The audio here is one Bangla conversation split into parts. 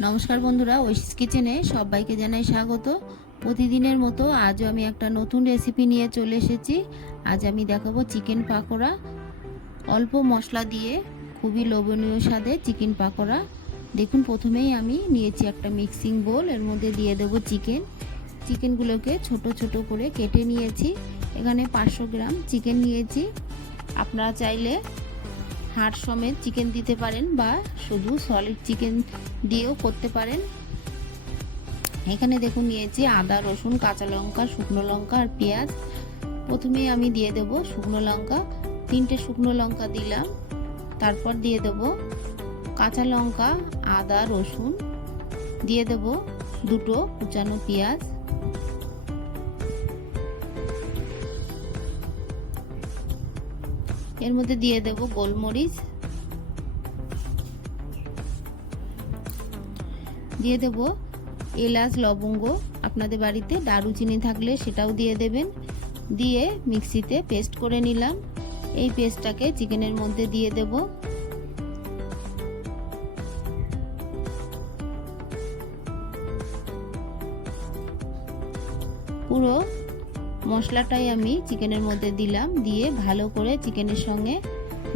নমস্কার বন্ধুরা, ঐশিস কিচেনে সবাইকে জানাই স্বাগত। প্রতিদিনের মতো আজও আমি একটা নতুন রেসিপি নিয়ে চলে এসেছি। আজ আমি দেখাবো চিকেন পাকোড়া। অল্প মশলা দিয়ে খুবই লোভনীয় স্বাদে চিকেন পাকোড়া। দেখুন, প্রথমেই আমি নিয়েছি একটা মিক্সিং বোল এর মধ্যে দিয়ে দেবো চিকেন চিকেনগুলোকে ছোট ছোট করে কেটে নিয়েছি। এখানে পাঁচশো গ্রাম চিকেন নিয়েছি। আপনারা চাইলে হাড় সমেত চিকেন দিতে পারেন বা শুধু সলিড চিকেন দিয়েও করতে পারেন। এখানে দেখুন নিয়েছি আদা, রসুন, কাঁচা লঙ্কা, শুকনো লঙ্কা আর পেঁয়াজ। প্রথমে আমি দিয়ে দেব শুকনো লঙ্কা, তিনটে শুকনো লঙ্কা দিলাম। তারপর দিয়ে দেব কাঁচা লঙ্কা, আদা, রসুন। দিয়ে দেব দুটো কুচানো পেঁয়াজ। এর মধ্যে দিয়ে দেব গোলমরিচ। দিয়ে দেব এলাচ, লবঙ্গ। আপনাদের বাড়িতে দারুচিনি থাকলে সেটাও দিয়ে দেবেন। দিয়ে মিক্সিতে পেস্ট করে নিলাম। এই পেস্টটাকে চিকেনের মধ্যে দিয়ে দেব। পুরো মশলাটাই আমি চিকেনের মধ্যে দিলাম, দিয়ে ভালো করে চিকেনের সঙ্গে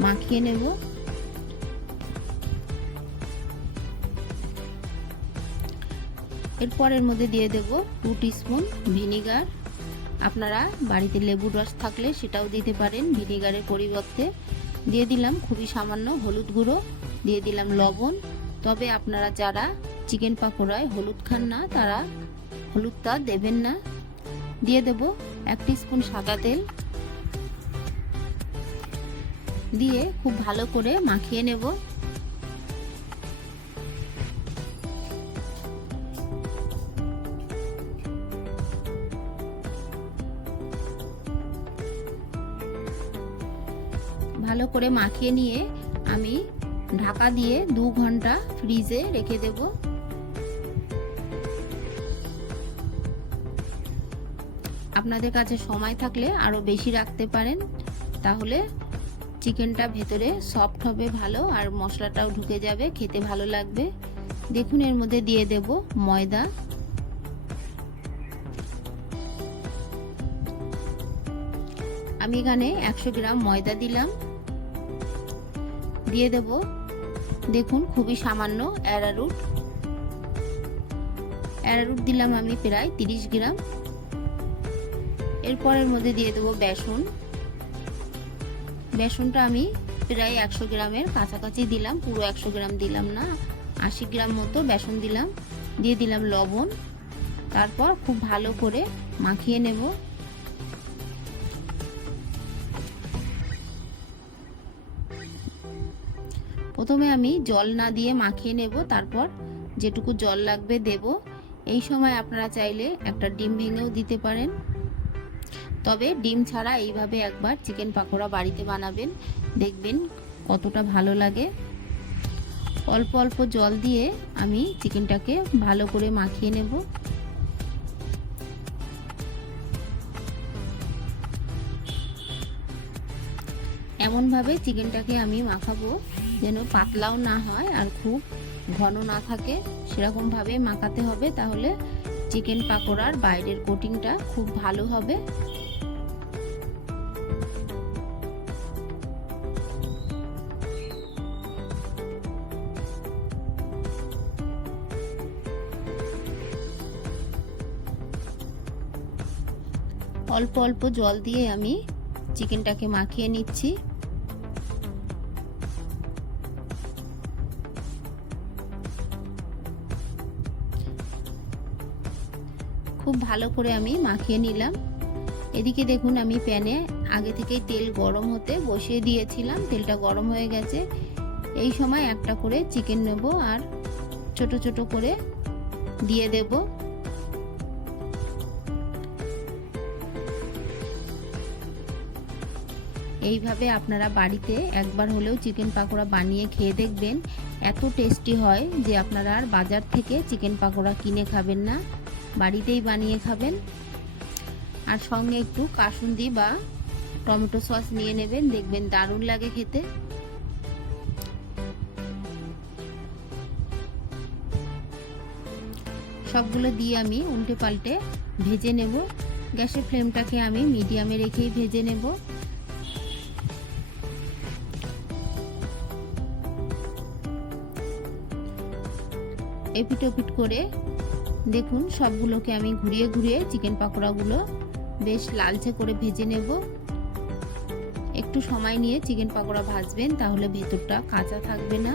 মাখিয়ে নেব। এরপর এর মধ্যে দিয়ে দেব টু স্পুন ভিনিগার। আপনারা বাড়িতে লেবুর রস থাকলে সেটাও দিতে পারেন ভিনিগারের পরিবর্তে। দিয়ে দিলাম খুবই সামান্য হলুদ গুঁড়ো, দিয়ে দিলাম লবণ। তবে আপনারা যারা চিকেন পাকোড়ায় হলুদ খান না, তারা হলুদটা দেবেন না। দিয়ে দেব এক স্পুন সাদা তেল দিয়ে খুব ভালো করে মাখিয়ে নেব। ভালো করে মাখিয়ে নিয়ে আমি ঢাকা দিয়ে দু ঘণ্টা ফ্রিজে রেখে দেবো। আপনাদের কাছে সময় থাকলে আরও বেশি রাখতে পারেন, তাহলে চিকেনটা ভেতরে সফট হবে ভালো আর মশলাটাও ঢুকে যাবে, খেতে ভালো লাগবে। দেখুন, এর মধ্যে দিয়ে দেব ময়দা। আমি এখানে একশো গ্রাম ময়দা দিলাম। দিয়ে দেব, দেখুন, খুবই সামান্য অ্যারারুট। অ্যারারুট দিলাম আমি প্রায় তিরিশ গ্রাম। এরপরের মধ্যে দিয়ে দেবো বেসন। বেসনটা আমি প্রায় একশো গ্রামের কাছাকাছি দিলাম, পুরো একশো গ্রাম দিলাম না, আশি গ্রাম মতো বেসন দিলাম। দিয়ে দিলাম লবণ। তারপর খুব ভালো করে মাখিয়ে নেব। প্রথমে আমি জল না দিয়ে মাখিয়ে নেব, তারপর যেটুকু জল লাগবে দেব। এই সময় আপনারা চাইলে একটা ডিম ভেঙেও দিতে পারেন। তবে ডিম ছাড়া এইভাবে একবার চিকেন পাকোড়া বাড়িতে বানাবেন। দেখবেন কতটা ভালো লাগে। অল্প অল্প জল দিয়ে আমি চিকেনটাকে ভালো করে মাখিয়ে নেব। এমনভাবে চিকেনটাকে আমি মাখাবো যেন পাতলাও না হয় আর খুব ঘন না থাকে। সেরকমভাবে মাখাতে হবে তাহলে চিকেন পাকোড়ার বাইরের কোটিংটা খুব ভালো হবে। অল্প অল্প জল দিয়ে আমি চিকেনটাকে মাখিয়ে নিচ্ছি। খুব ভালো করে আমি মাখিয়ে নিলাম। এদিকে দেখুন আমি প্যানে আগে থেকেই তেল গরম হতে বসিয়ে দিয়েছিলাম। তেলটা গরম হয়ে গেছে। এই সময় একটা করে চিকেন নেব আর ছোট ছোট করে দিয়ে দেবো। এইভাবে আপনারা বাড়িতে একবার হলেও চিকেন পাকোড়া বানিয়ে খেয়ে দেখবেন। এত টেস্টি হয় যে আপনারা আর বাজার থেকে চিকেন পাকোড়া কিনে খাবেন না, বাড়িতেই বানিয়ে খাবেন। আর সঙ্গে একটু কাসুন্দি বা টমেটো সস নিয়ে নেবেন, দেখবেন দারুণ লাগে খেতে। সবগুলো দিয়ে আমি উল্টে পাল্টে ভেজে নেব। গ্যাসের ফ্লেমটাকে আমি মিডিয়ামে রেখেই ভেজে নেব। এপিট ওপিট করে দেখুন সবগুলোকে আমি ঘুরিয়ে ঘুরিয়ে চিকেন পাকোড়াগুলো বেশ লালচে করে ভেজে নেব। একটু সময় নিয়ে চিকেন পাকোড়া ভাজবেন, তাহলে ভেতরটা কাঁচা থাকবে না।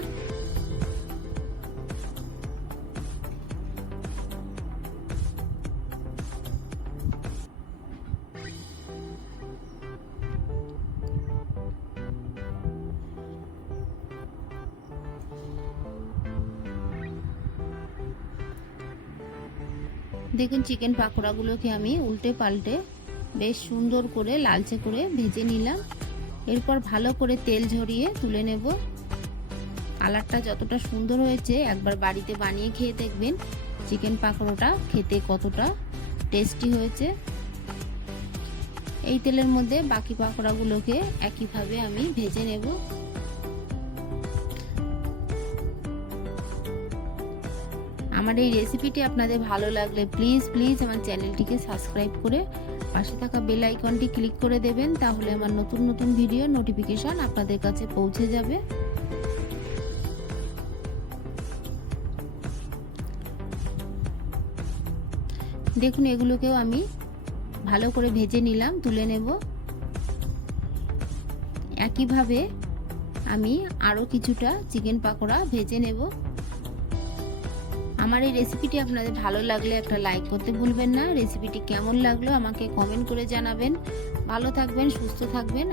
দেখুন, চিকেন পাকোড়াগুলোকে আমি উল্টে পাল্টে বেশ সুন্দর করে লালচে করে ভেজে নিলাম। এরপর ভালো করে তেল ঝরিয়ে তুলে নেব। কালারটা যতটা সুন্দর হয়েছে, একবার বাড়িতে বানিয়ে খেয়ে দেখবেন চিকেন পাকোড়াটা খেতে কতটা টেস্টি হয়েছে। এই তেলের মধ্যে বাকি পাকোড়াগুলোকে একইভাবে আমি ভেজে নেব। আমার এই রেসিপিটি আপনাদের ভালো লাগলে প্লিজ প্লিজ আমার চ্যানেলটিকে সাবস্ক্রাইব করে পাশে থাকা বেল আইকনটি ক্লিক করে দেবেন, তাহলে আমার নতুন নতুন ভিডিও নোটিফিকেশন আপনাদের কাছে পৌঁছে যাবে। দেখুন, এগুলোকেও আমি ভালো করে ভেজে নিলাম, তুলে নেব। একইভাবে আমি আরও কিছুটা চিকেন পাকোড়া ভেজে নেব। আমার এই রেসিপিটি আপনাদের ভালো লাগলে একটা লাইক করতে ভুলবেন না। রেসিপিটি কেমন লাগল আমাকে কমেন্ট করে জানাবেন। ভালো থাকবেন, সুস্থ থাকবেন।